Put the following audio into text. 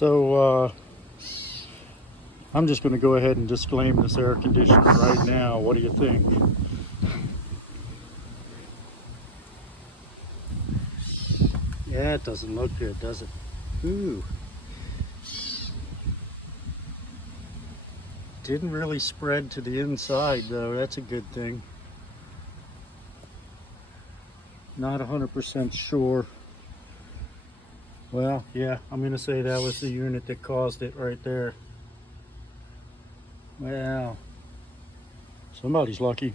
So I'm just going to go ahead and disclaim this air conditioner right now. What do you think? Yeah, it doesn't look good, does it? Ooh. Didn't really spread to the inside though. That's a good thing. Not 100% sure. Well, yeah, I'm going to say that was the unit that caused it right there. Well, somebody's lucky.